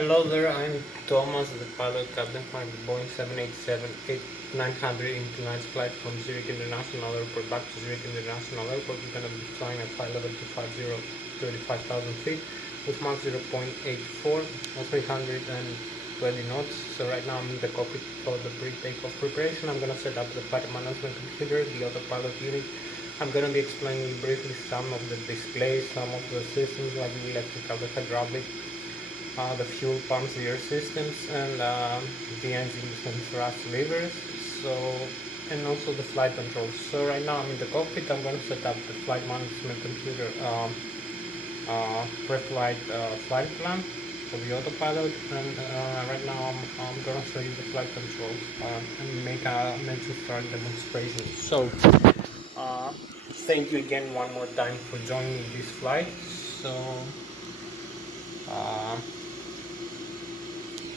Hello there, I'm Thomas, the pilot captain from the Boeing 787-900 into tonight's flight from Zurich International Airport back to Zurich International Airport. We're going to be flying at flight level 250, 35,000 feet with Mach 0.84 or 320 knots. So right now I'm in the cockpit for the pre-takeoff preparation. I'm going to set up the flight management computer, the autopilot unit. I'm going to be explaining briefly some of the displays, some of the systems like the electrical, the hydraulic, the fuel pumps, the air systems, and the engines and thrust levers. So, and also the flight controls. So right now I'm in the cockpit. I'm going to set up the flight management computer pre-flight flight plan for the autopilot, and right now I'm going to show you the flight controls and make a start demonstration. So, thank you again one more time for joining this flight. So. Uh,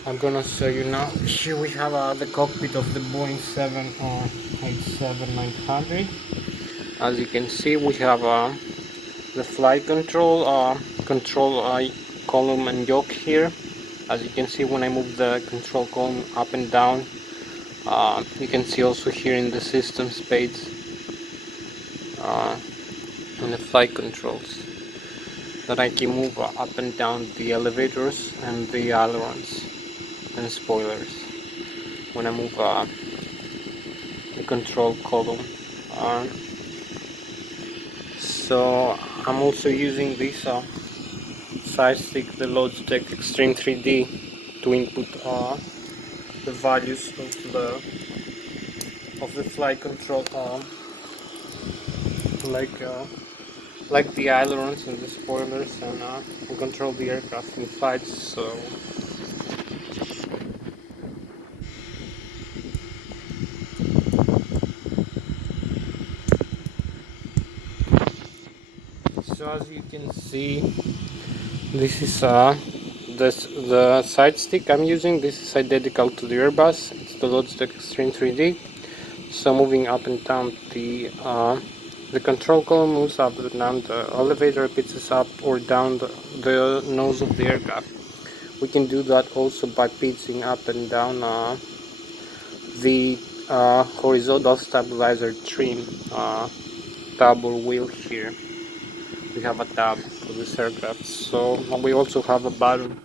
I'm gonna show you now. Here we have the cockpit of the Boeing 787-900. As you can see, we have the flight control column and yoke here. As you can see, when I move the control column up and down, you can see also here in the systems page on the flight controls that I can move up and down the elevators and the ailerons and spoilers when I move the control column. So I'm also using this side stick, the Lszh Extreme 3D, to input the values of the flight control, like the ailerons and the spoilers, and control the aircraft in flight. So as you can see, this is the side stick I'm using. This is identical to the Airbus. It's the Lszh Extreme 3D. So moving up and down the control column moves up and down the elevator, pitches up or down the nose of the aircraft. We can do that also by pitching up and down the horizontal stabilizer trim tab or wheel here. We have a tab for this aircraft. So we also have a button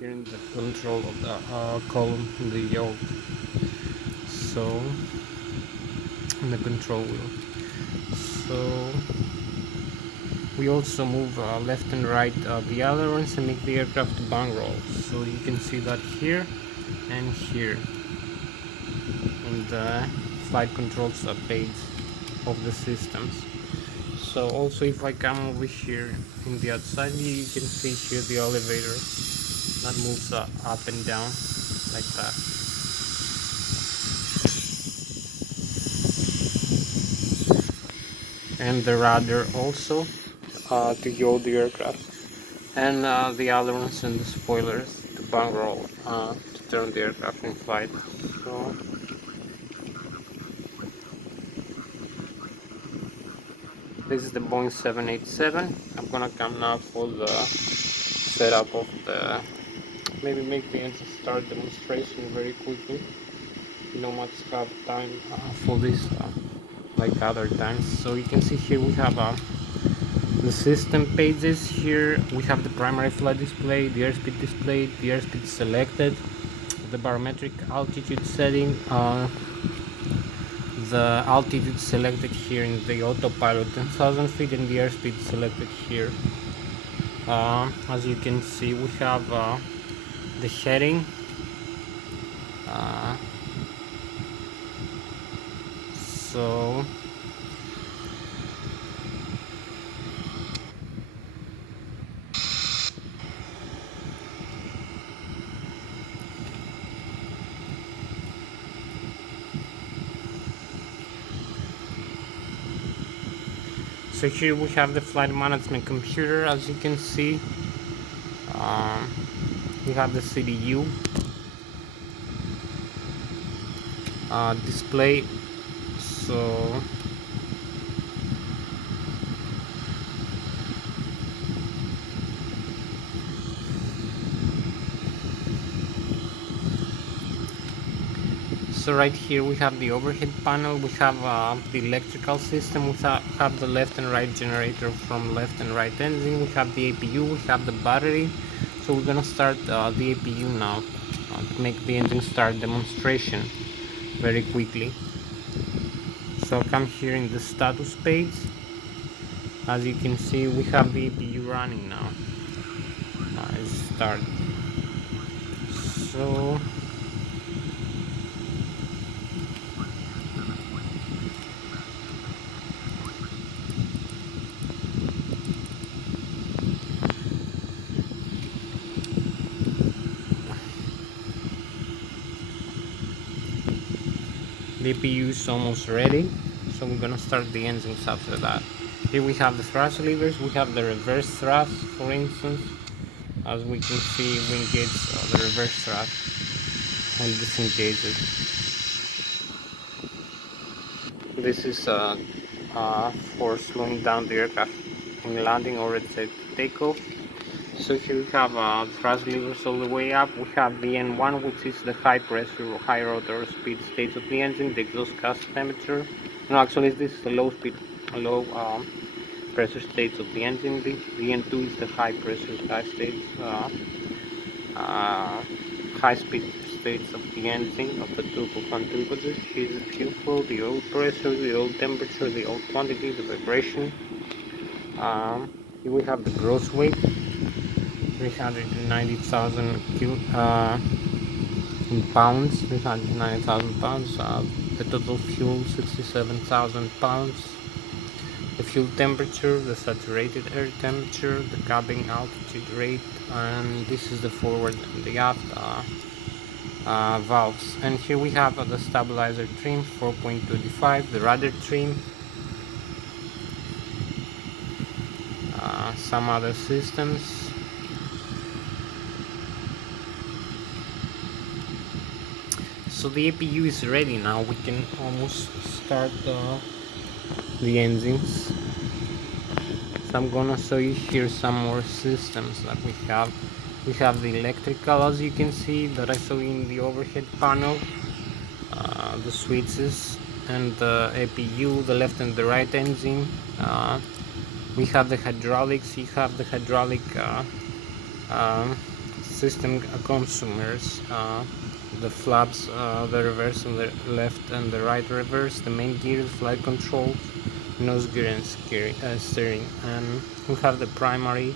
here in the control of the column in the yoke. So in the control wheel. So we also move left and right the ailerons and make the aircraft bang roll. So you can see that here and here in the flight controls page of the systems. So also if I come over here in the outside, you can see here the elevator that moves up and down like that. And the rudder also to yaw the aircraft, and the ailerons and the spoilers to bang roll to turn the aircraft in flight. So this is the Boeing 787. I'm gonna come now for the setup of the, maybe make the engine start demonstration very quickly. You don't much have time for this like other times. So you can see here we have the system pages. Here we have the primary flight display, the airspeed display, the airspeed selected, the barometric altitude setting, the altitude selected here in the autopilot 10,000 feet, and the airspeed selected here. As you can see, we have the heading, so So here we have the flight management computer. As you can see, we have the CDU display. So So right here we have the overhead panel, we have the electrical system, we have the left and right generator from left and right engine, we have the APU, we have the battery. So we're gonna start the APU now to make the engine start demonstration very quickly. So come here in the status page. As you can see, we have the APU running now. Let's start. So the APU is almost ready, so we're gonna start the engines after that. Here we have the thrust levers, we have the reverse thrust, for instance. As we can see, we engage the reverse thrust and disengage it. This is for slowing down the aircraft in landing or at takeoff. So here we have thrust levers all the way up. We have the N1, which is the high pressure or high rotor speed stage of the engine, the exhaust gas temperature. No, actually this is the low pressure stage of the engine. The N2 is the high pressure gas stage, high speed stage of the engine of the turbofan temperature. Here is the fuel flow, the oil pressure, the oil temperature, the oil quantity, the vibration. Here we have the gross weight. 390,000 in pounds, 390,000 pounds. The total fuel, 67,000 pounds. The fuel temperature, the saturated air temperature, the cabin altitude rate, and this is the forward and the aft valves. And here we have the stabilizer trim, 4.25, the rudder trim, some other systems. So the APU is ready now. We can almost start the engines. So I'm gonna show you here some more systems that we have. We have the electrical, as you can see, that I saw in the overhead panel, the switches and the APU, the left and the right engine. We have the hydraulics. You have the hydraulic system consumers, the flaps, the reverse and the left and the right reverse, the main gear, the flight controls, nose gear and steering. And we have the primary,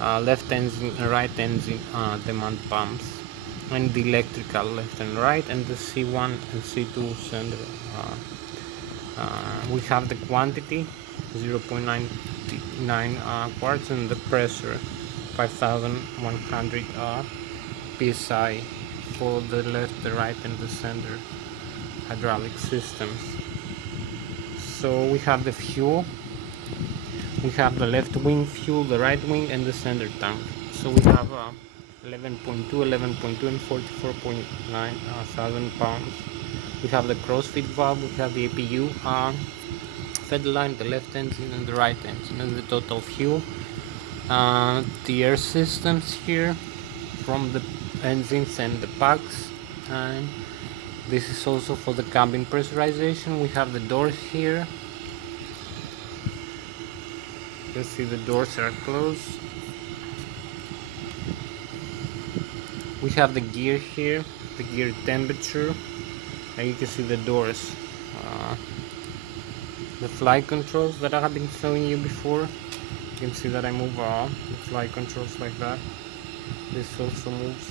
left engine and right engine demand pumps, and the electrical left and right, and the C1 and C2 center. We have the quantity 0.99 quarts, and the pressure 5,100 psi for the left, the right and the center hydraulic systems. So we have the fuel. We have the left wing fuel, the right wing and the center tank. So we have 11.2 and 44.9 thousand pounds. We have the crossfeed valve, we have the APU fed line, the left engine and the right engine, and the total fuel. The air systems here from the engines and the packs, and this is also for the cabin pressurization. We have the doors here. You see the doors are closed. We have the gear here, the gear temperature, and you can see the doors. The flight controls that I have been showing you before. You can see that I move the flight controls like that. This also moves.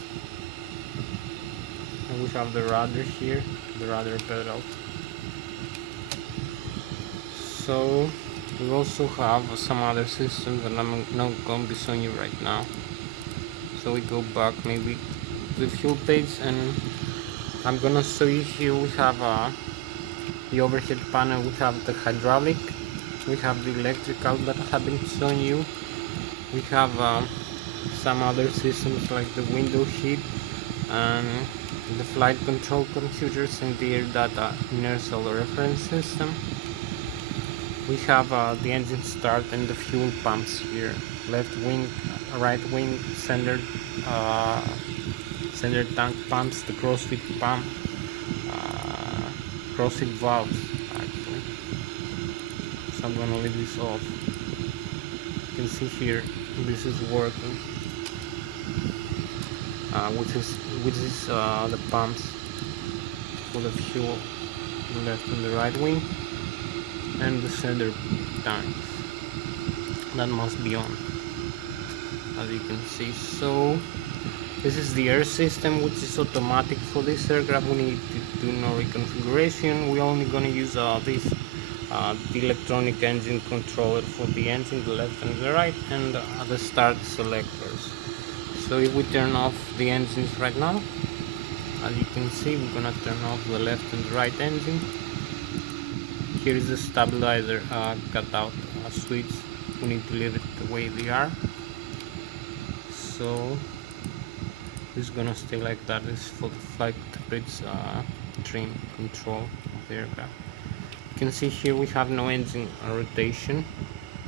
And we have the rudder here, the rudder pedal. So we also have some other systems that I'm not going to be showing you right now. So we go back maybe to the fuel page, and I'm gonna show you here. We have the overhead panel, we have the hydraulic, we have the electrical that I have been showing you. We have some other systems like the window heat and the flight control computers and the air data inertial reference system. We have the engine start and the fuel pumps here, left wing, right wing, center tank pumps, the crossfeed pump, crossing valves actually. So I'm gonna leave this off. You can see here this is working, which is the pumps for the fuel, the left and the right wing, and the center tanks that must be on, as you can see. So this is the air system, which is automatic for this aircraft. We need to do no reconfiguration. We're only going to use the electronic engine controller for the engine, the left and the right, and the start selectors. So if we turn off the engines right now, as you can see, we're going to turn off the left and the right engine. Here is the stabilizer cutout switch. We need to leave it the way they are. So this is gonna stay like that. This is for the flight bridge trim control of the aircraft. You can see here we have no engine rotation.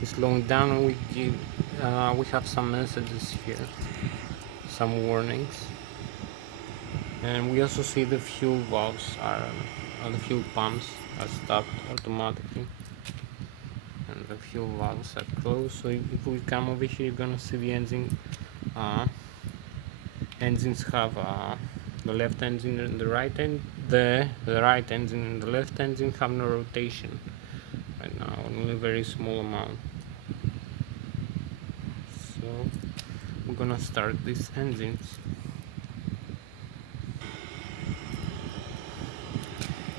It's slowing down, and we have some messages here, some warnings, and we also see the fuel valves the fuel pumps are stopped automatically, and the fuel valves are closed. So if we come over here, you're gonna see the engines have the left engine and the right end. The right engine and the left engine have no rotation right now, only a very small amount. So we're gonna start these engines.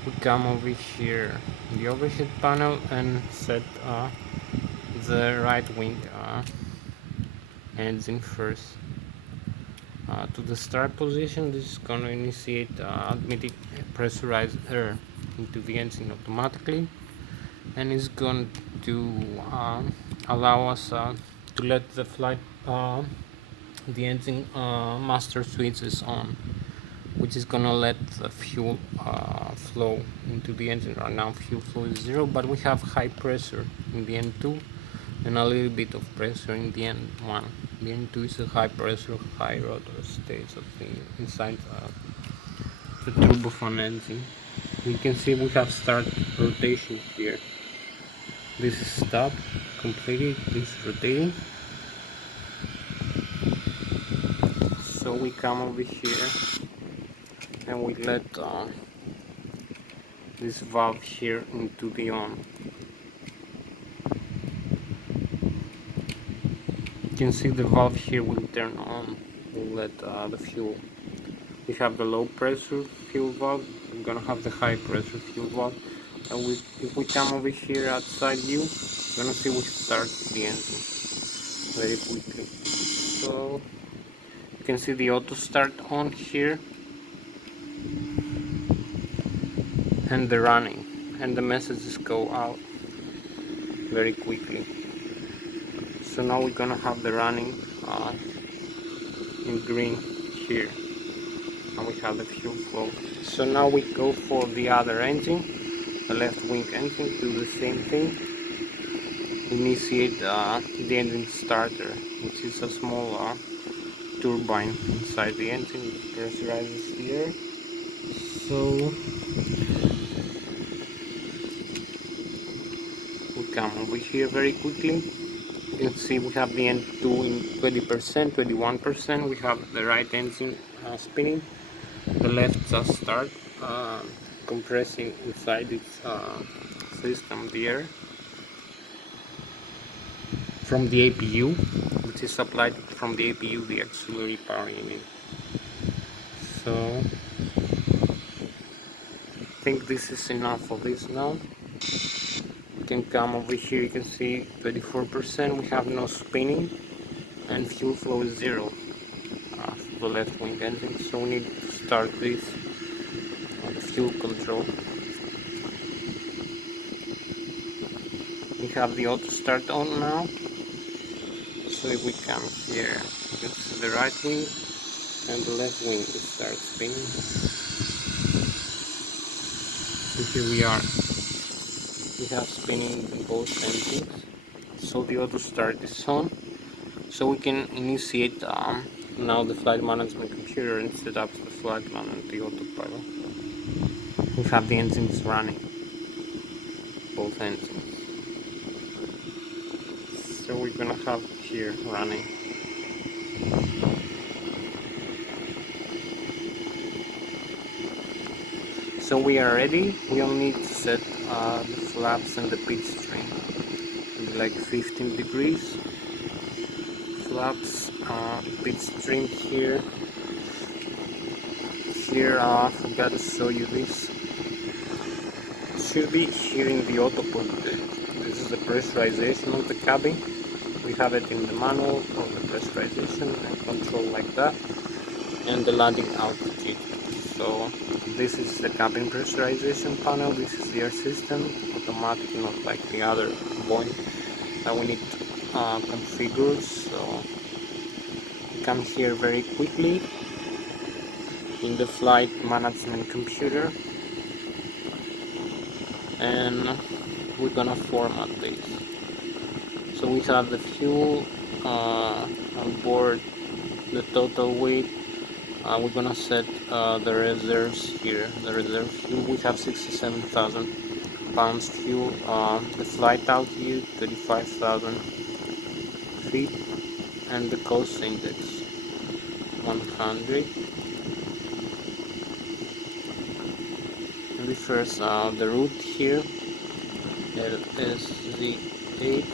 We come over here in the overhead panel and set the right wing engine first. To the start position, this is going to initiate admitting pressurized air into the engine automatically, and it's going to allow us to let the engine master switches on, which is going to let the fuel flow into the engine. Right now fuel flow is 0, but we have high pressure in the N2 and a little bit of pressure in the N1. The N2 is a high pressure, high rotor stage of the inside the turbofan engine. You can see we have start rotation here. This is stopped completely, this is rotating. So we come over here and we let this valve here into the on. You can see the valve here will turn on. We'll let the fuel. We have the low pressure fuel valve. We're gonna have the high pressure fuel valve. And if we come over here outside view, we're gonna see we start the engine very quickly. So you can see the auto start on here, and the running, and the messages go out very quickly. So now we're gonna have the running in green here, and we have the fuel flow. So now we go for the other engine, the left wing engine, do the same thing. Initiate the engine starter, which is a small turbine inside the engine that pressurizes the air. So we come over here very quickly. You can see we have the N2 in 20%, 21%. We have the right engine spinning, the left just start compressing inside its system the air from the APU, which is supplied from the APU, the auxiliary power unit. So I think this is enough for this now. You can come over here, you can see 24%, we have no spinning, and fuel flow is 0 for the left wing engine. So we need to start this on the fuel control. We have the auto start on now. So if we come here, you can see the right wing and the left wing will start spinning. So here we are. We have spinning in both engines. So the auto start is on. So we can initiate now the flight management computer and set up the flight plan and the autopilot. we have the engines running, both engines. So we're gonna have here running. So we are ready. We only need to set the flaps and the pitch stream. Maybe like 15 degrees. Flaps, pitch stream here. Here, I forgot to show you this. It should be here in the autopilot. This is the pressurization of the cabin. We have it in the manual for the pressurization and control like that, and the landing altitude. So this is the cabin pressurization panel. This is the air system, automatic, not like the other Boeing that we need to configure. So we come here very quickly in the flight management computer, and we're gonna format this. So we have the fuel on board, the total weight. We're gonna set the reserves here. The reserve fuel, we have 67,000 pounds fuel. The flight altitude 35,000 feet, and the cost index 100. And the first the route here, LSZ8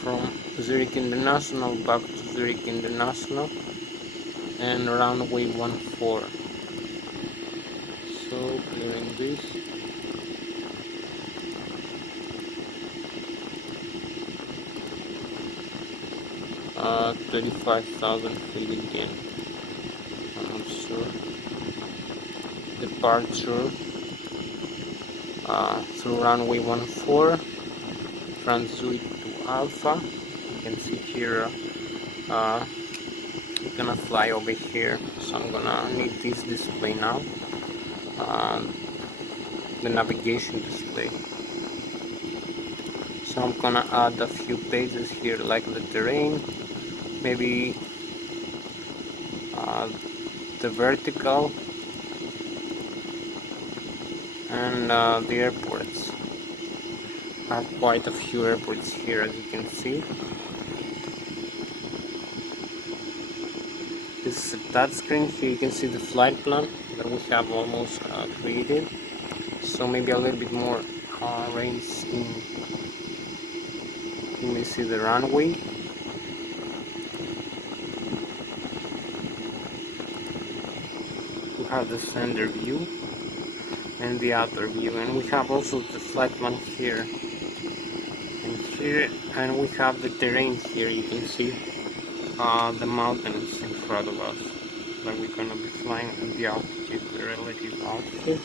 from Zurich International back to Zurich International, and runway 14. So clearing this. Uh, 35,000 feet again. I'm not sure. Departure through runway 14, transit to Alpha. You can see here we're gonna fly over here, so I'm gonna need this display now, the navigation display. So I'm gonna add a few pages here, like the terrain, maybe the vertical, and the airports. I have quite a few airports here, as you can see. This is a touch screen. Here you can see the flight plan that we have almost created. So maybe a little bit more range in. You may see the runway. We have the center view and the outer view, and we have also the flight plan here and here, and we have the terrain here. You can see the mountains in front of us that we're gonna be flying, and the altitude, the relative altitude.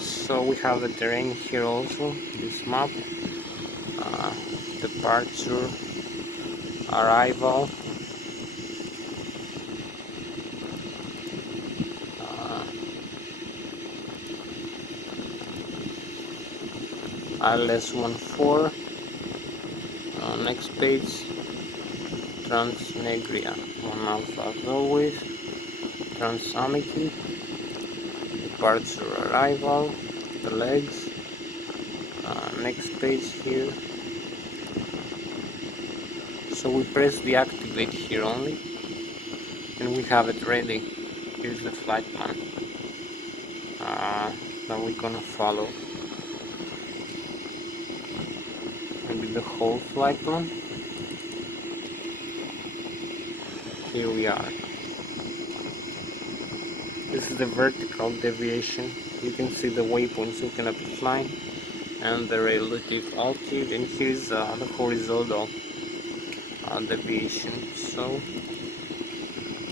So we have the terrain here also, this map, departure, arrival, Lszh 14, next page, Transnegria 1 Alpha as always, Transamity, departure, arrival, the legs, next page here. So we press the activate here only, and we have it ready. Here's the flight plan that we're gonna follow. Maybe the whole flight plan. Here we are. This is the vertical deviation. You can see the waypoints we're gonna be flying and the relative altitude, and here's the horizontal deviation. So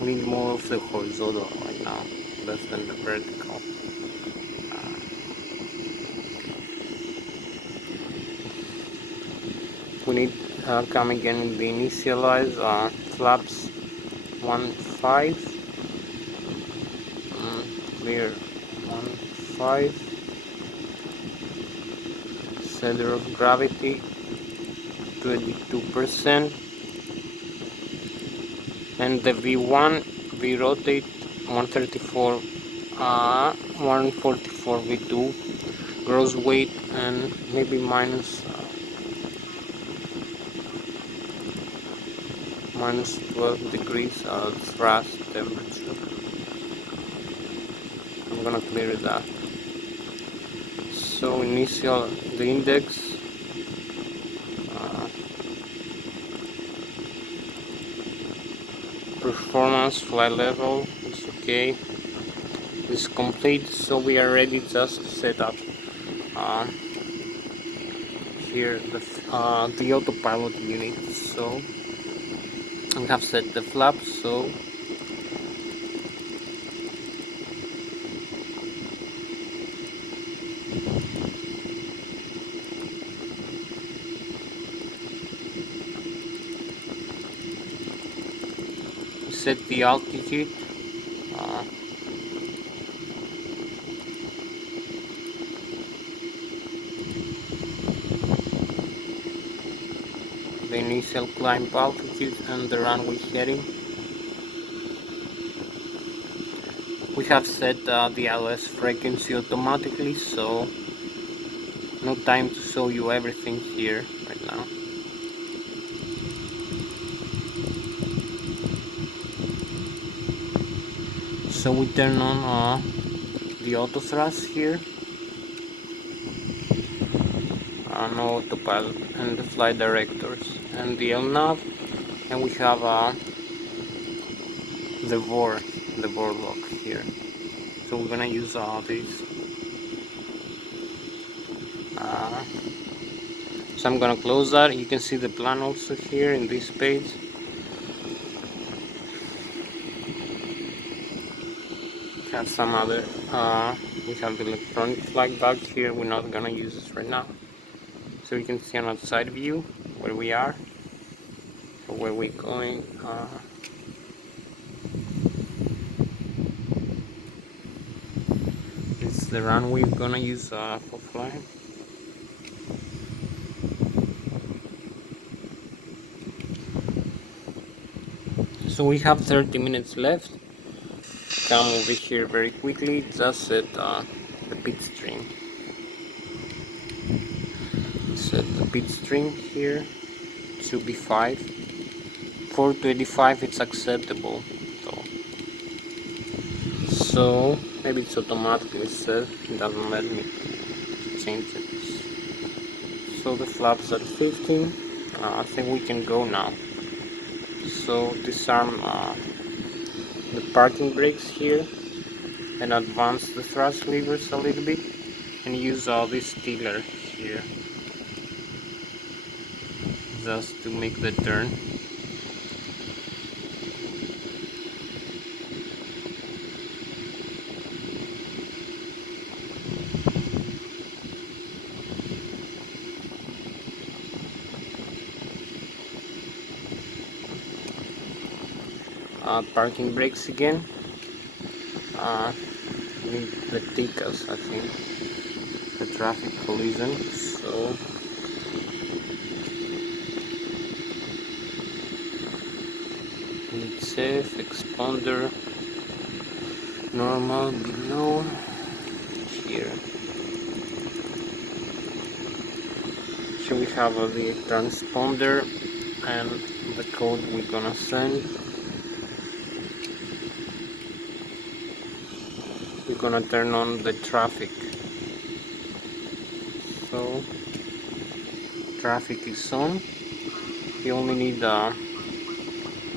we need more of the horizontal right now, less than the vertical. We need come again in the initialize flaps 15, clear 15, center of gravity 22%, and the V1 V rotate 134 144 V2 gross weight and maybe minus 12 degrees thrust temperature. I'm gonna clear that. So initial the index performance flight level is okay, is complete, so we are ready just to set up here the autopilot unit. So we have set the flaps, so we set the altitude. The initial climb altitude and the runway heading. We have set the LS frequency automatically, so no time to show you everything here right now. So we turn on the auto thrust here, no autopilot, and the flight directors and the LNAV, and we have the VOR lock here. So we're gonna use this. So I'm gonna close that. You can see the plan also here in this page. We have some other. We have the electronic flag bag here. We're not gonna use this right now. So you can see an outside view where we are, or where we're going. This is the runway we're gonna use for flying. So we have 30 minutes left. Come over here very quickly, just set the pit string. Set the pit string here to be 5. 425 it's acceptable. So maybe it's automatically set, it doesn't let me change it. So the flaps at 15, I think we can go now. So disarm the parking brakes here and advance the thrust levers a little bit and use this tiller here just to make the turn. Parking brakes again. Need the tickets, I think, the traffic collision. So need safe, expander, normal below here. So we have the transponder and the code we're gonna send. We're gonna turn on the traffic. So traffic is on. You only need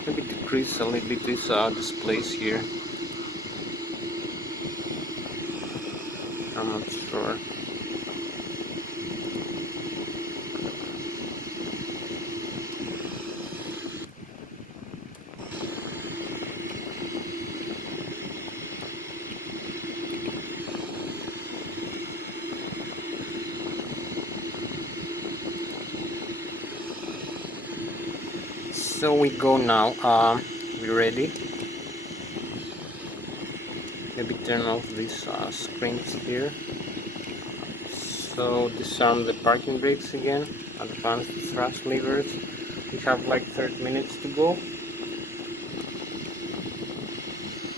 maybe decrease a little bit this displays here. I'm not sure. So we go now. We're ready. Maybe turn off these screens here. So disarm the parking brakes again. Advance the thrust levers. We have like 30 minutes to go.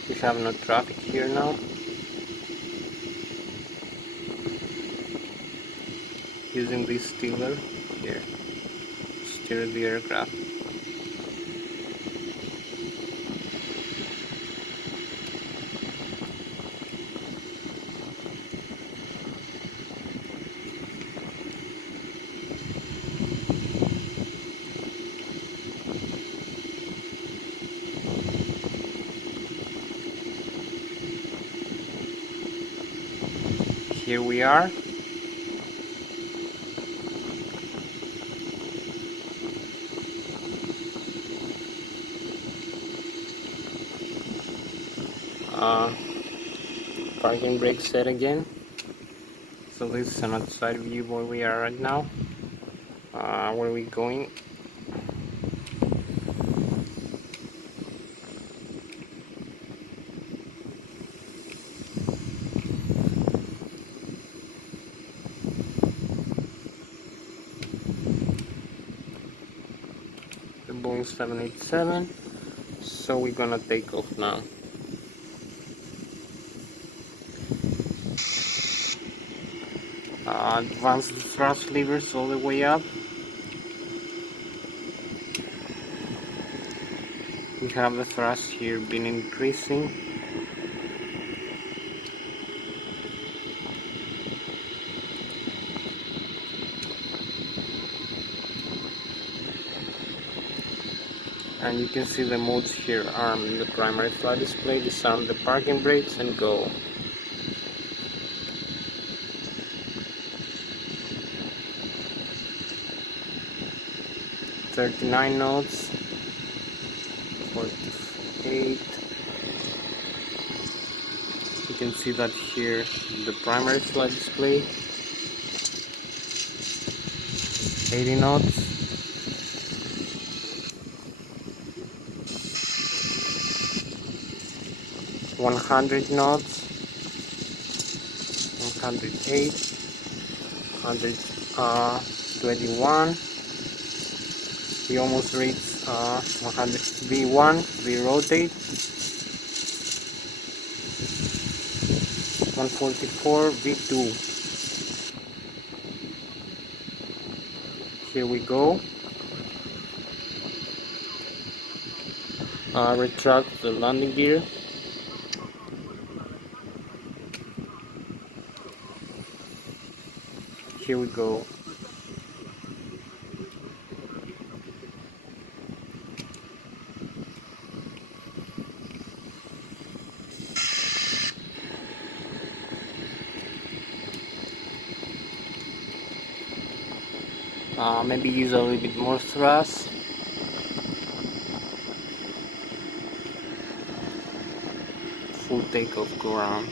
We have no traffic here now. using this tiller here to steer the aircraft. Here we are. Parking brake set again. So this is an outside view where we are right now. Where are we going? The Boeing 787. So we're gonna take off now. Advance the thrust levers all the way up. We have the thrust here been increasing. And you can see the modes here: arm in the primary flight display, disarm the parking brakes, and go. "39 knots, 48. You can see that here, the primary flight display. 80 knots. "100 knots, 108, 121. We almost reached 100 V1, we rotate. 144 V2. Here we go. Retract the landing gear. Here we go. Maybe use a little bit more thrust. Full takeoff, go around.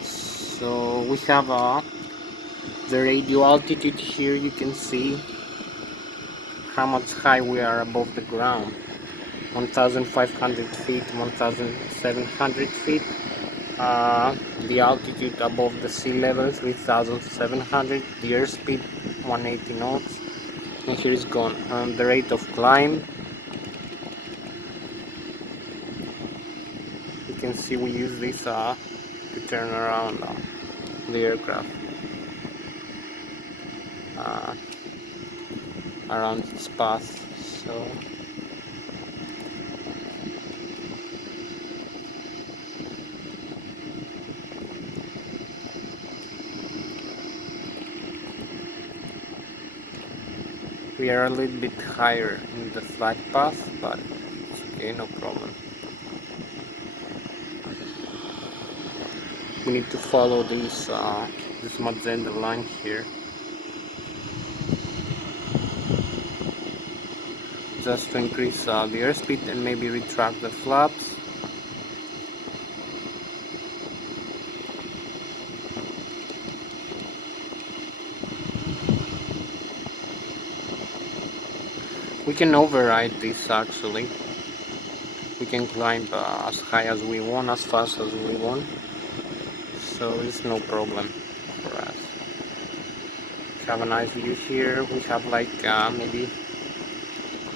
So we have the radio altitude here. You can see how much high we are above the ground. 1,500 feet, 1,700 feet. The altitude above the sea level 3,700. The airspeed 180 knots. And here is gone. The rate of climb. You can see we use this to turn around the aircraft around its path. So we are a little bit higher in the flight path, but it's okay, no problem. We need to follow this magenta line here, just to increase the airspeed and maybe retract the flaps. We can override this actually. We can climb as high as we want, as fast as we want. So it's no problem for us. We have a nice view here. We have like maybe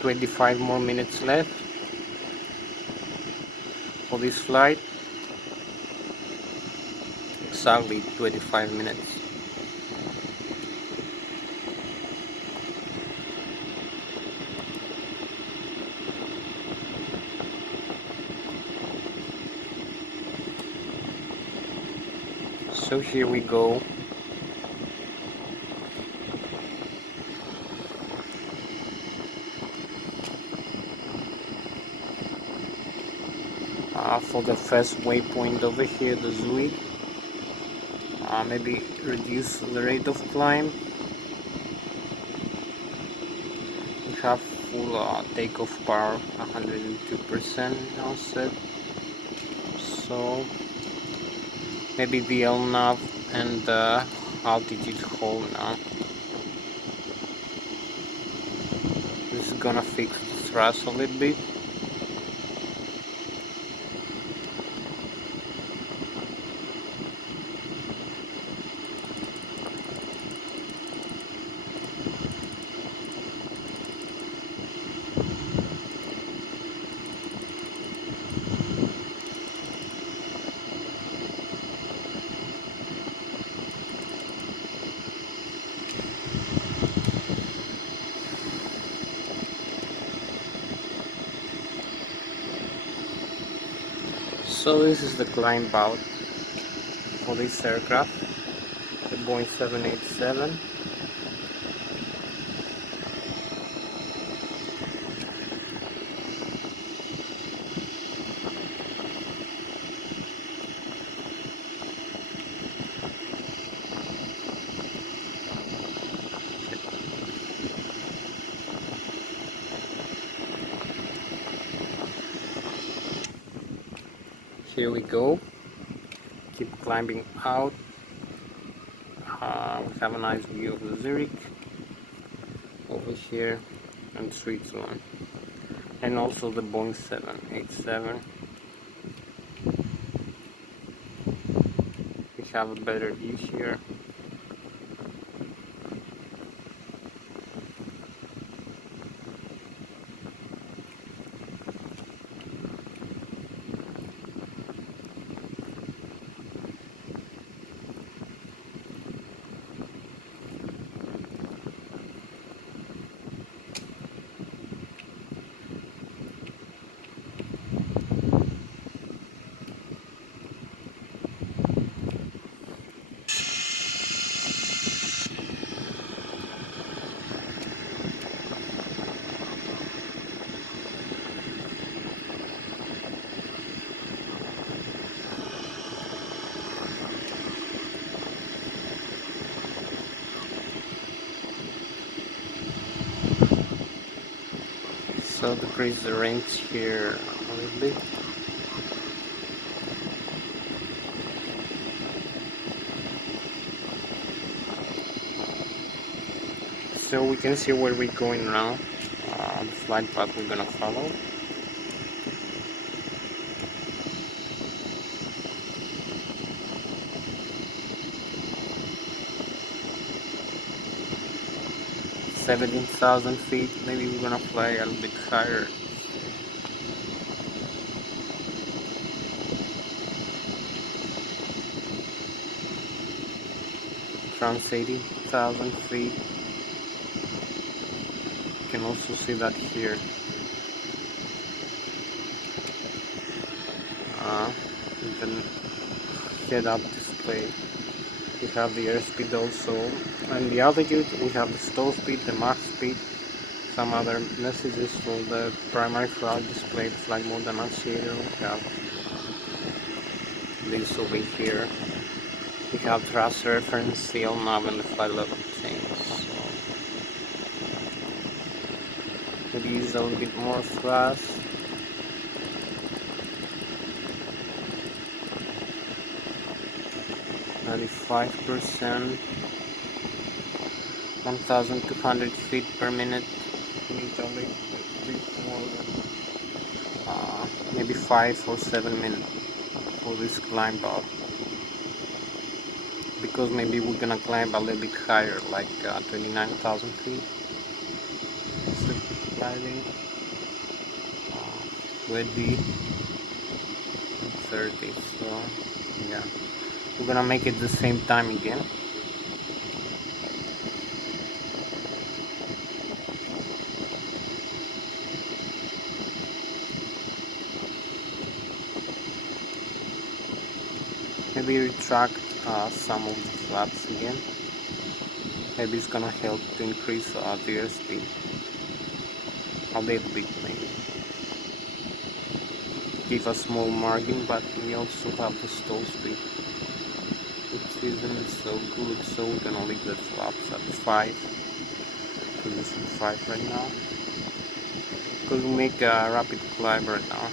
25 more minutes left for this flight. Exactly 25 minutes. So here we go. For the first waypoint over here, the Zui. Maybe reduce the rate of climb. We have full takeoff power, 102% now set. So maybe VL nav and altitude hold now. This is gonna fix the thrust a little bit. So this is the climb out for this aircraft, the Boeing 787. Here we go, keep climbing out. We have a nice view of the Zurich over here and Switzerland, and also the Boeing 787. We have a better view here. So decrease the range here a little bit. So we can see where we're going now, the flight path we're gonna follow. $17,000 feet, maybe we're gonna fly a little bit higher. Around 80,000 feet. You can also see that here. You can head-up display. We have the airspeed also, and the altitude. We have the stall speed, the Mach speed, some other messages for the primary flight display, the flight mode annunciator. We have this over here. We have thrust reference, the LNAV, and the flight level change. So maybe use a little bit more thrust. %, 1,200 feet per minute. We need a little more than maybe 5 or 7 minutes for this climb out, because maybe we're gonna climb a little bit higher, like 29,000 feet. So climbing 20, 30. So yeah. We're gonna make it the same time again. Maybe retract some of the flaps again. Maybe it's gonna help to increase the airspeed a little bit, maybe. Give a small margin, but we also have the stall speed, which isn't so good, so we're gonna leave the flaps at 5. Position 5 right now. Because we make a rapid climb right now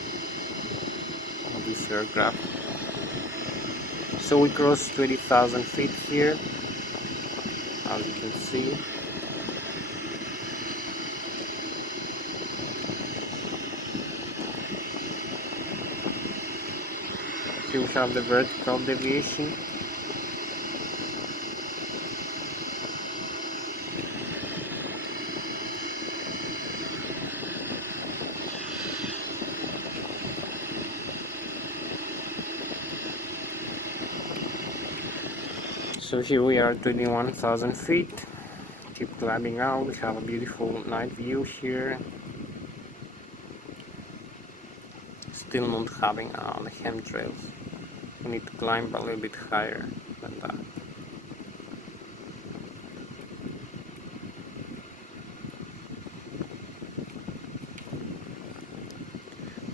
on this aircraft. So we crossed 20,000 feet here, as you can see. Here we have the vertical deviation. So here we are 21,000 feet. Keep climbing out. We have a beautiful night view here. Still not having the chemtrails. We need to climb a little bit higher than that.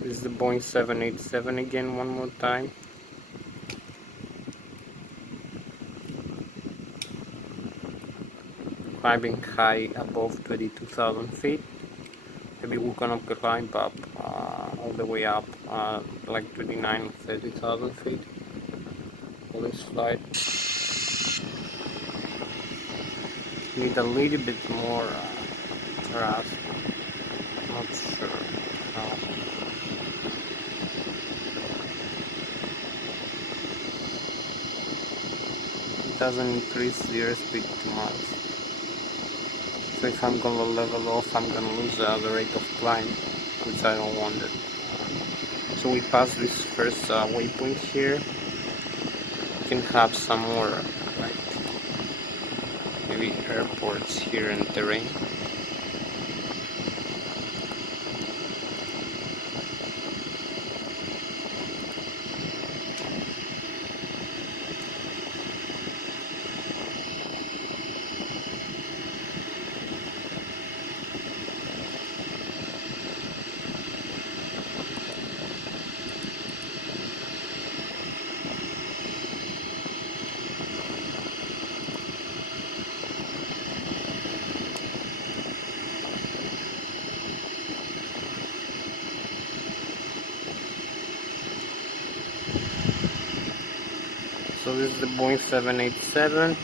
This is the Boeing 787 again, one more time. Climbing high above 22,000 feet. Maybe we're gonna climb up all the way up like 29 or 30,000 feet for this flight. Need a little bit more thrust. Not sure how. It doesn't increase the airspeed too much. So if I'm gonna level off, I'm gonna lose the rate of climb, which I don't want it. So we pass this first waypoint here. We can have some more like maybe airports here in terrain. So this is the Boeing 787,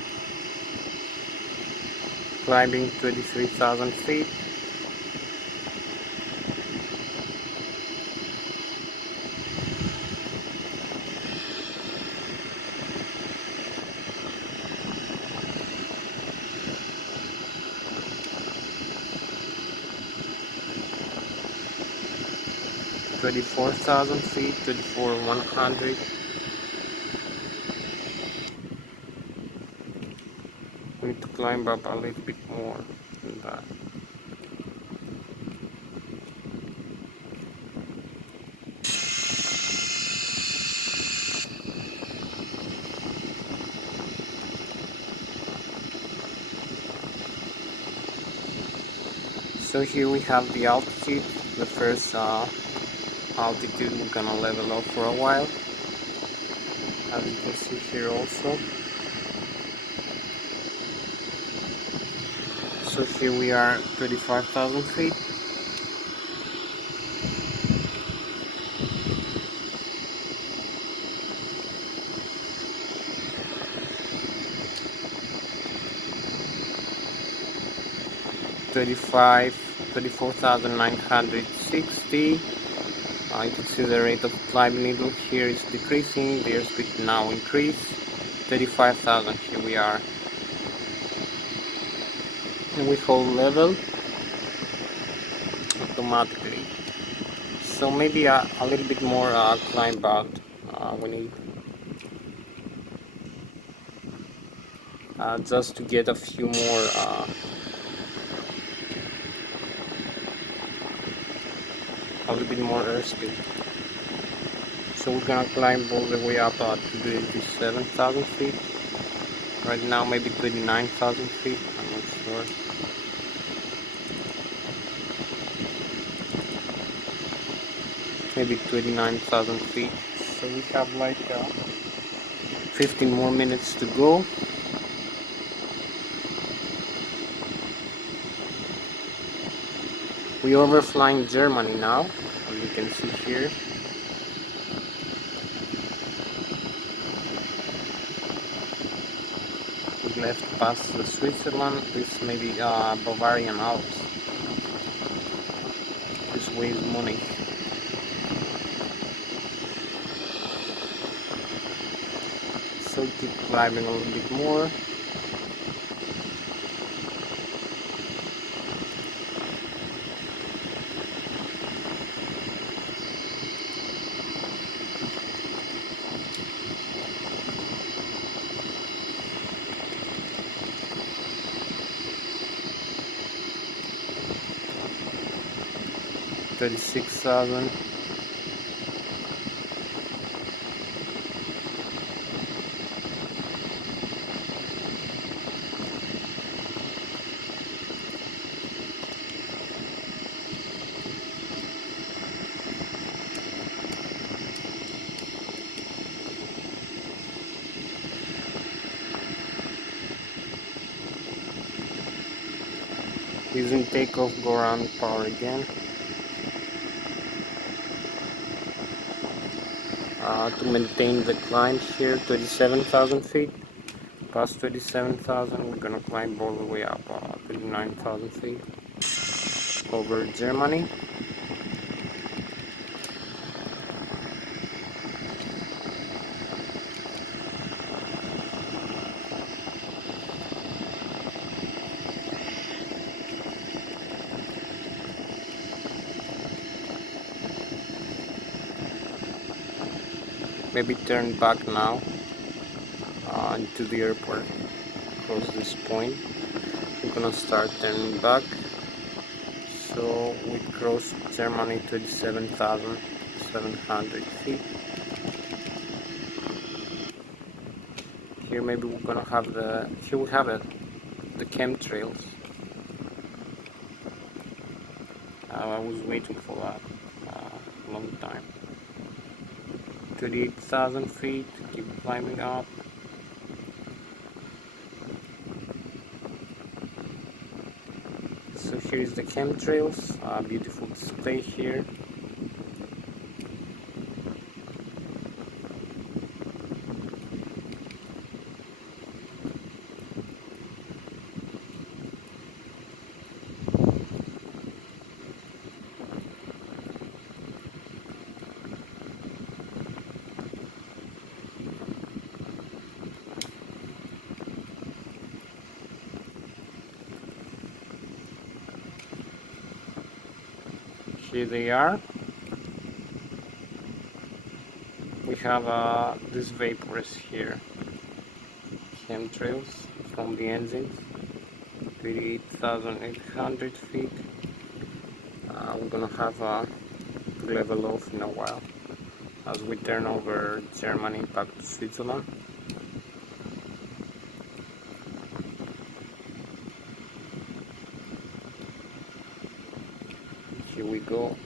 climbing 23,000 feet. Twenty-four thousand feet, 24,100. We need to climb up a little bit more than that. So here we have the altitude, the first altitude. We're gonna level off for a while, as you can see here also. So here we are 35,000 feet. Twenty-five, 24,960. You can see the rate of climb needle here is decreasing. The airspeed now increase. 35,000. Here we are. And we hold level automatically. So maybe a little bit more climb out we need. Just to get a few more a little bit more airspeed. So we're gonna climb all the way up to 27,000 feet. Right now maybe 29,000 feet, I'm not sure. Maybe 29,000 feet. So we have like 15 more minutes to go. We overflying Germany now, as you can see here. We left past the Switzerland. This may be Bavarian Alps. This way is Munich. So keep climbing a little bit more. $36,000. Using takeoff, go around power again. To maintain the climb here, 27,000 feet. Past 27,000, we're gonna climb all the way up 39,000 feet over Germany. Maybe turn back now into the airport. Cross this point. We're gonna start turning back. So we crossed Germany 27,700 feet. Here maybe we're gonna have here we have the chemtrails. I was waiting for that a long time. 38,000 feet, keep climbing up. So here is the chemtrails, beautiful display here. Here they are. We have these vapors here, chemtrails from the engines, 38,800 feet. We're gonna have a level off in a while as we turn over Germany back to Switzerland. Here we go.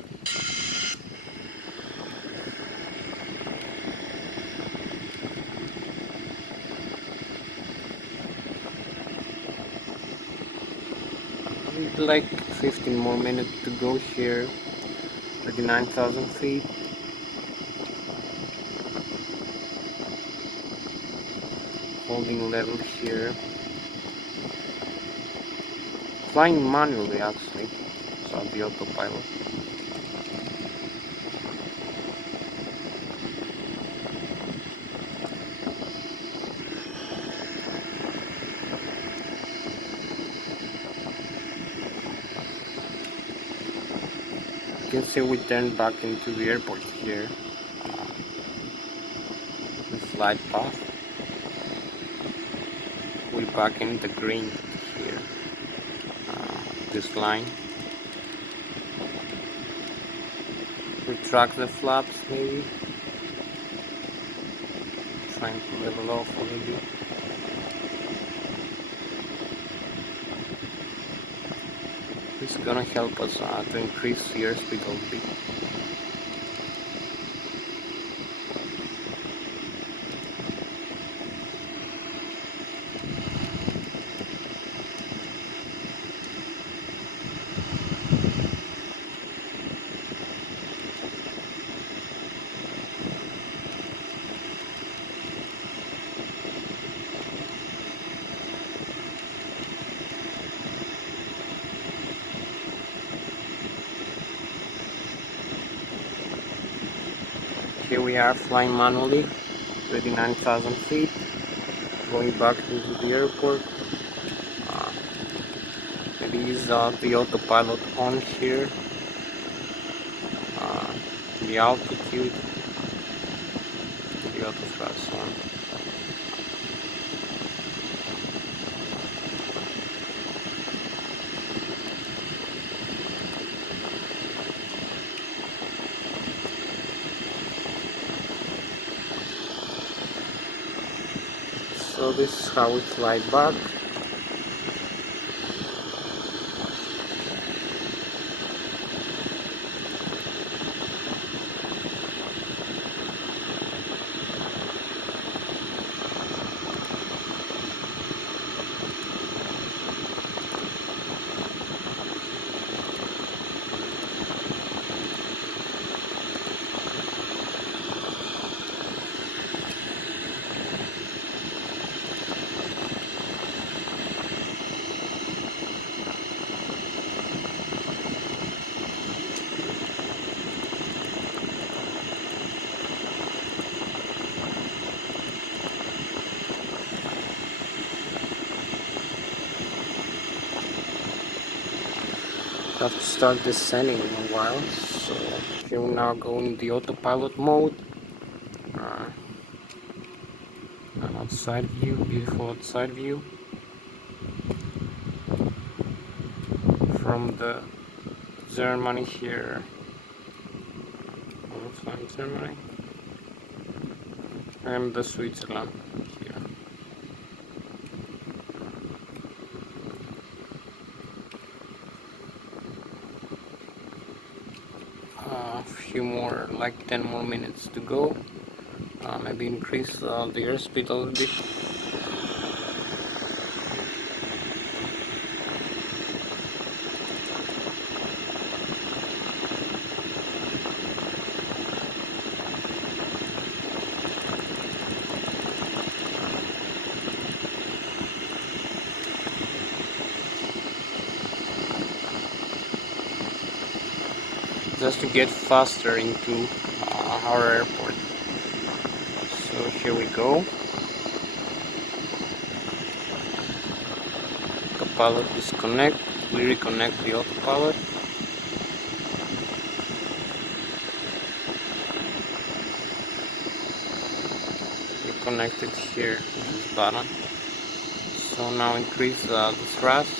Like 15 more minutes to go here, 39,000 feet. Holding level here. Flying manually actually, so the autopilot. You can see we turned back into the airport here. The flight path. We're back in the green here. This line. Retract the flaps maybe. trying to level off a little bit. This is gonna help us to increase the airspeed a little bit. Here we are flying manually, already 9,000 feet, going back into the airport. Maybe use the autopilot on here, the altitude, the auto thrust on. So this is how we fly back. Have to start descending in a while, so here we now go in the autopilot mode. Outside view, beautiful outside view from the ceremony here. Flying ceremony and the Switzerland here. A few more, like 10 more minutes to go. Maybe increase the airspeed a little bit. Just to get faster into our airport. So here we go. Autopilot disconnect. We reconnect the autopilot. Reconnect it here with this button. So now increase the thrust.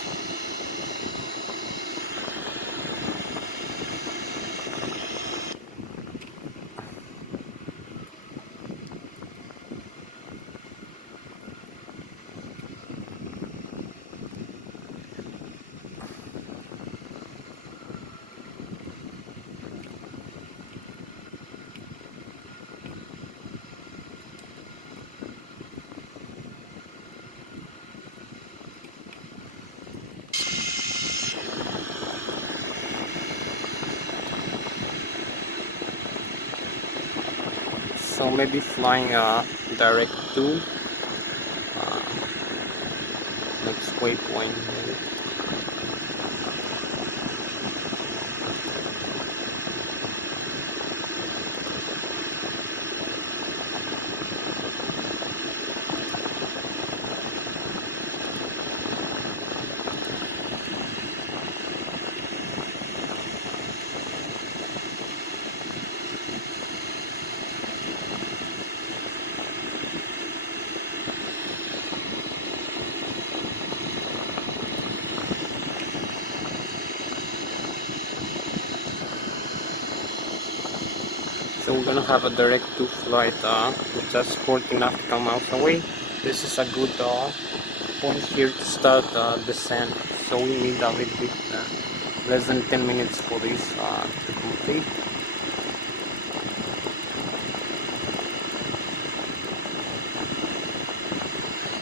So maybe flying direct to next waypoint maybe. So we're gonna have a direct to flight with just 14 nautical miles away. This is a good point here to start descent. So we need a little bit less than 10 minutes for this to complete.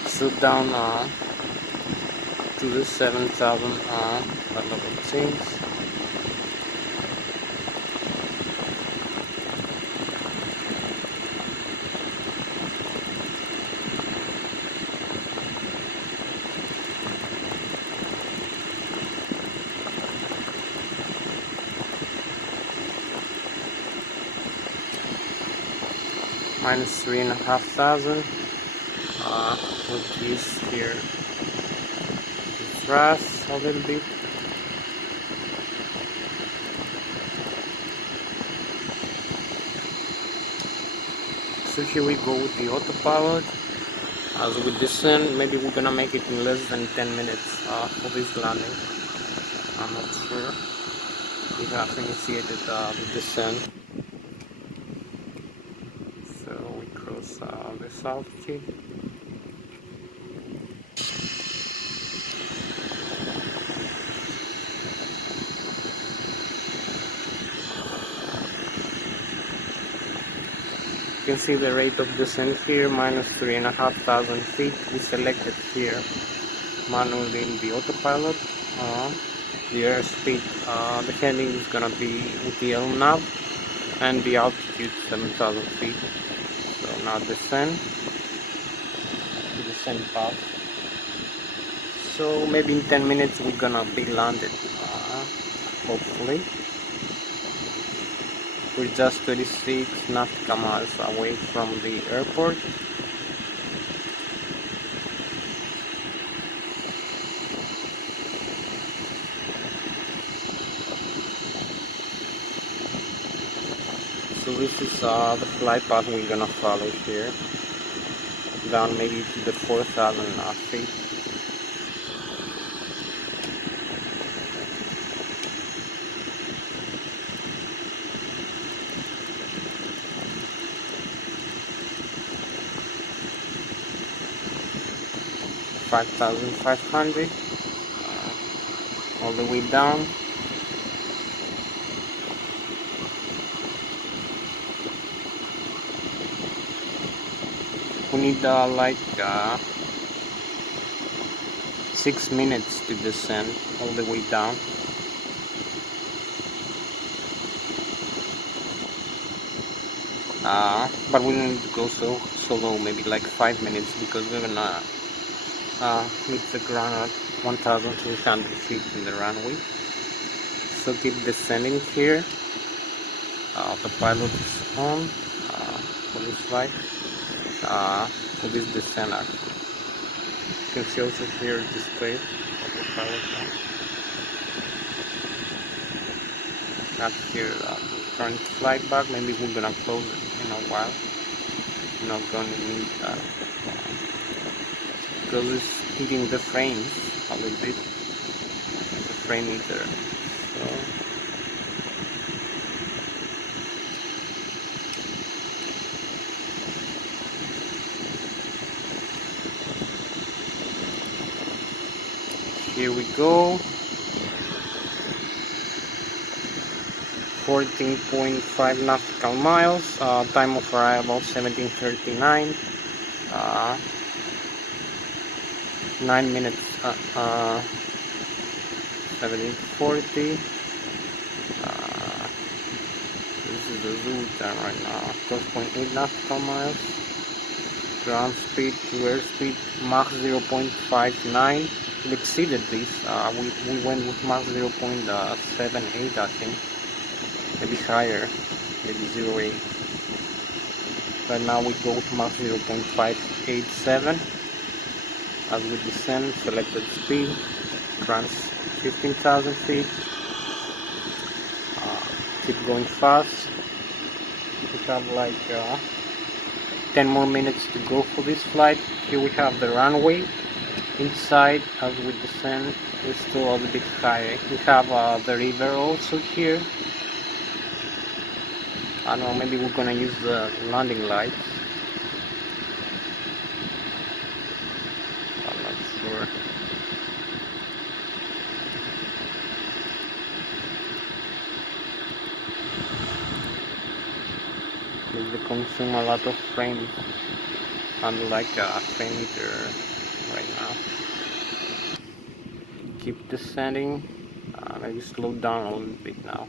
So down to the 7,000 level change. Minus 3,500. With this here, thrust a little bit. So here we go with the autopilot. As we descend, maybe we're gonna make it in less than 10 minutes for this landing. I'm not sure. We have initiated the descent. So we cross this altitude. You can see the rate of descent here, minus 3,500 feet. We selected here manually in the autopilot. The airspeed, the heading is gonna be with the LNAV, and the altitude 7,000 feet. So now descend path. So maybe in 10 minutes we're gonna be landed, hopefully. We're just 26 nautical miles away from the airport. So this is the flight path we're gonna follow here, down maybe to the 4,000 feet. $5,500 all the way down. We need like 6 minutes to descend all the way down. But we need to go so low, maybe like 5 minutes, because we're gonna hit the ground at 1,300 feet in the runway. So keep descending here. The pilot is on for this flight, for this descent actually. You can see also here display of the pilot on. Not here, current flight back. Maybe we're gonna close it in a while. We're not gonna need that. Because it's hitting the frames a little bit, the frame meter. So here we go. 14.5 nautical miles. Time of arrival 17:39. 9 minutes, 17:40. This is the Zulu time right now. 12.8 nautical miles. Ground speed to airspeed Mach 0.59. We exceeded this. We went with Mach 0.78, I think. Maybe higher, maybe 0.8. Right now we go with Mach 0.587. As we descend, selected speed, crunch 15,000 feet. Keep going fast. We have like 10 more minutes to go for this flight. Here we have the runway. Inside, as we descend, it's still a little bit higher. We have the river also here. I don't know, maybe we're gonna use the landing lights. I'm not sure. They consume a lot of frames, unlike a frame meter right now. Keep descending, maybe slow down a little bit now.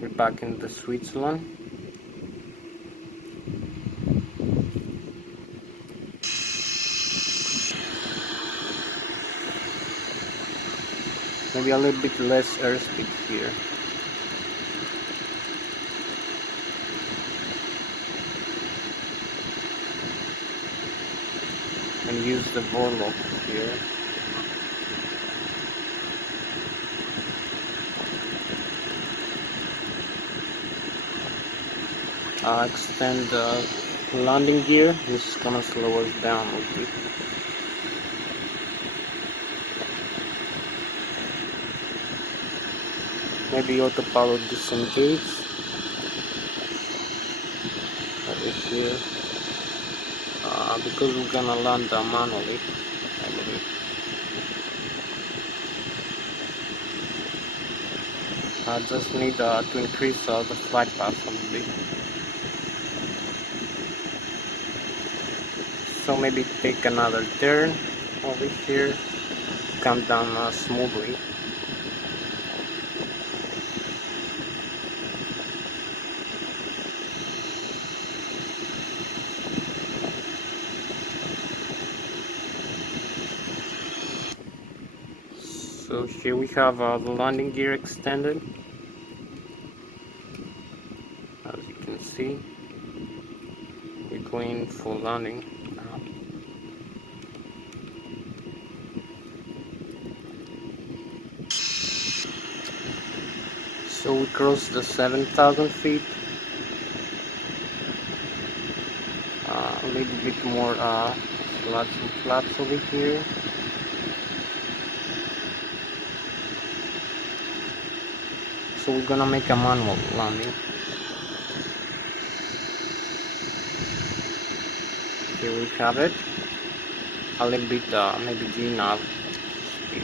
We're back in the Switzerland. Maybe a little bit less airspeed here. And use the Vorlock here. Extend the landing gear. This is gonna slow us down a little bit. Maybe autopilot disengage over here, because we're gonna land manually, I believe. I just need to increase the flight path a little bit. So maybe take another turn over here, come down smoothly. So here we have the landing gear extended, as you can see. We're going for landing now. So we crossed the 7,000 feet. A little bit more flaps over here. So we're gonna make a manual landing. Here we have it. A little bit maybe G-nav speed.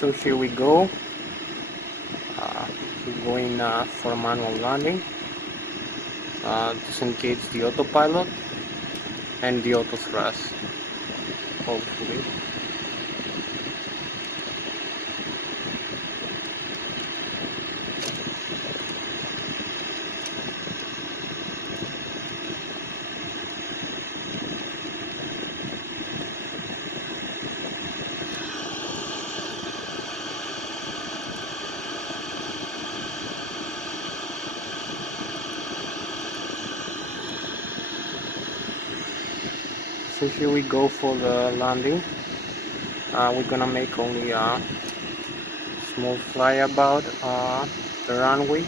So here we go. We're going for manual landing. Disengage the autopilot and the auto thrust, hopefully. So here we go for the landing. We're gonna make only a small flyabout the runway.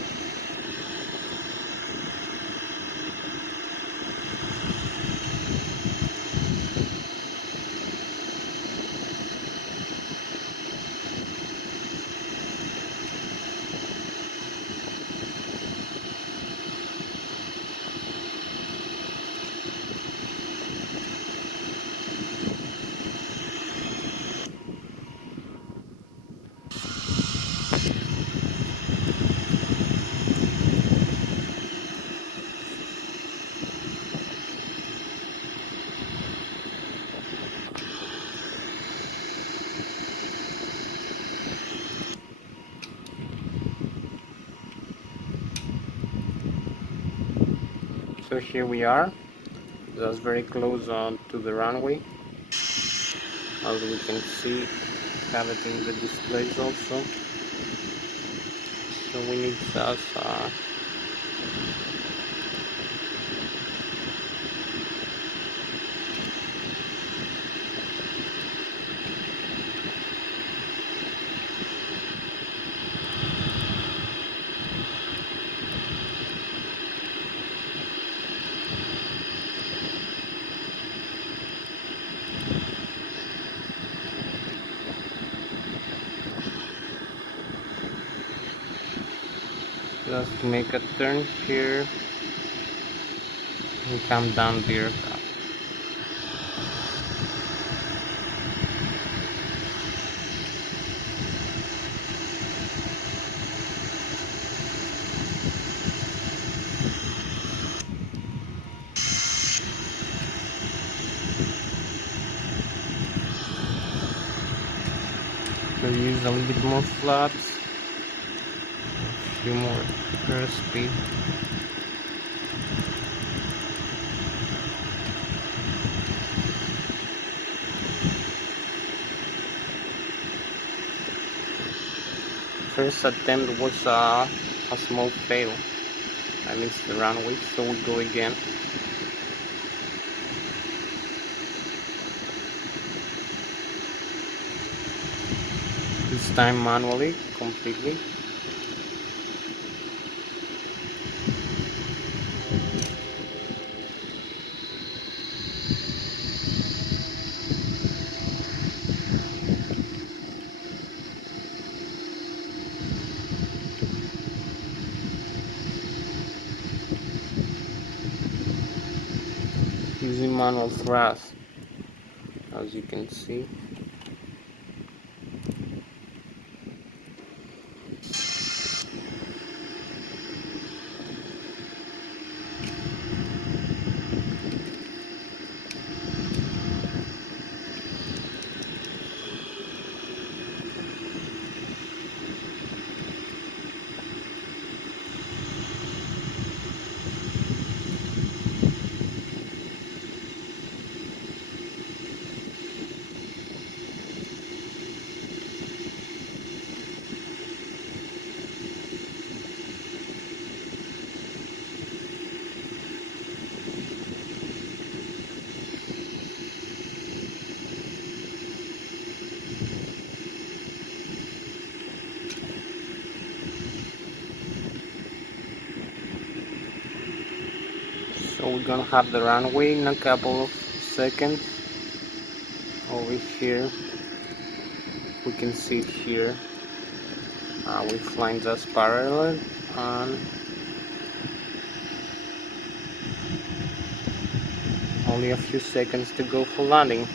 So here we are, just very close to the runway. As we can see, have it in the displays also. So we need just make a turn here and come down the aircraft. We'll use a little bit more flaps, a few more airspeed. First attempt was a small fail. I missed the runway, so we go again. This time manually, completely. Using manual thrust, as you can see. So we're gonna have the runway in a couple of seconds. Over here, we can see it here. We're flying just parallel, and only a few seconds to go for landing.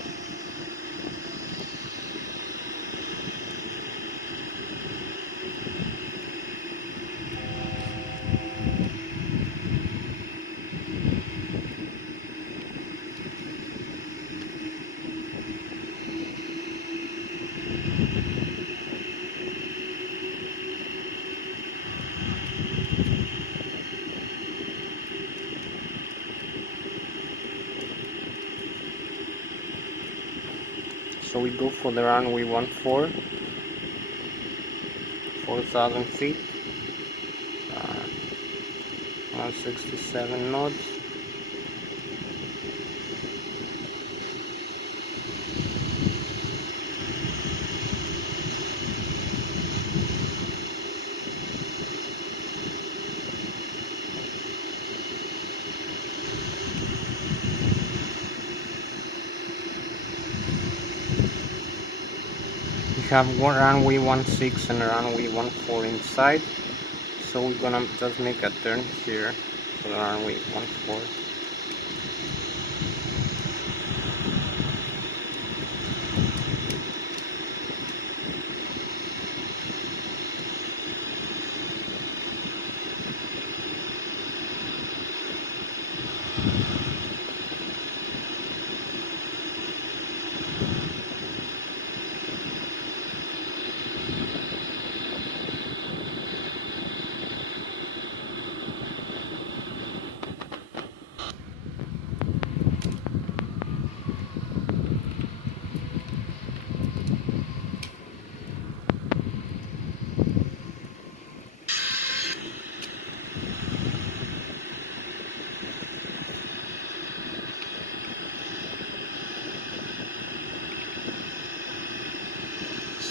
So we go for the runway 14, 4,000 feet, 167 knots. We have one runway 16 and runway 14 inside, so we're gonna just make a turn here for the runway 14.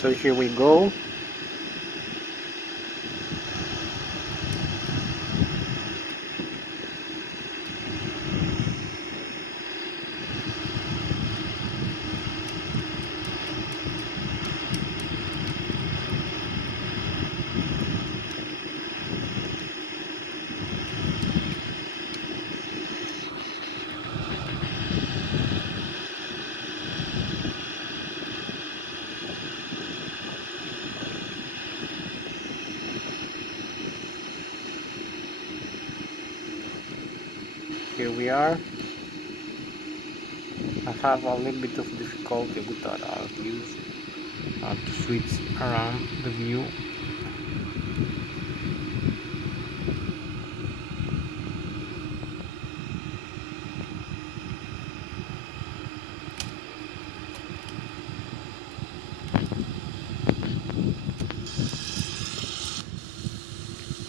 So here we go. Here we are. I have a little bit of difficulty with that views to switch around the view.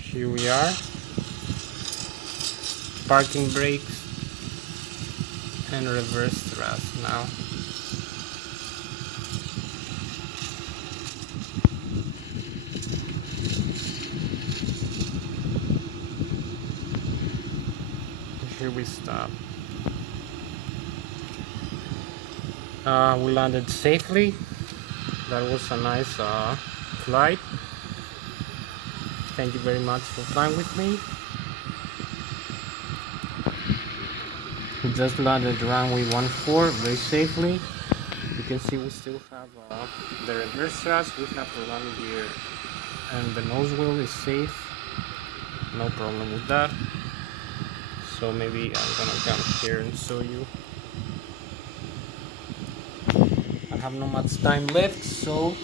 Here we are. Parking brakes and reverse thrust now. Here we stop. We landed safely. That was a nice flight. Thank you very much for flying with me. We just landed runway 14 very safely. You can see we still have the reverse thrust. We have the landing gear and the nose wheel is safe. No problem with that. So maybe I'm gonna come here and show you. I have not much time left, so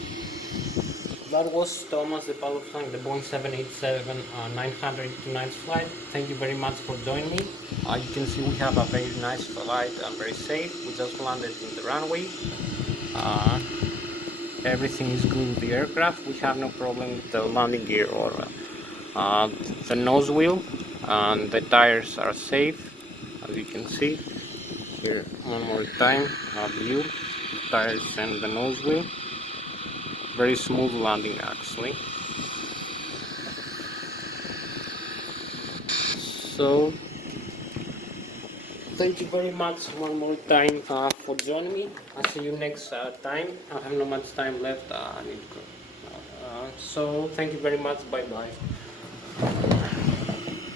that was Thomas, the pilot flying the Boeing 787-900 tonight's flight. Thank you very much for joining me. You can see we have a very nice flight and very safe. We just landed in the runway. Everything is good with the aircraft. We have no problem with the landing gear or the nose wheel, and the tires are safe, as you can see. Here, one more time, view, the tires and the nose wheel. Very smooth landing actually. So thank you very much one more time for joining me. I'll see you next time. I have not much time left. I need to go. So thank you very much. Bye bye.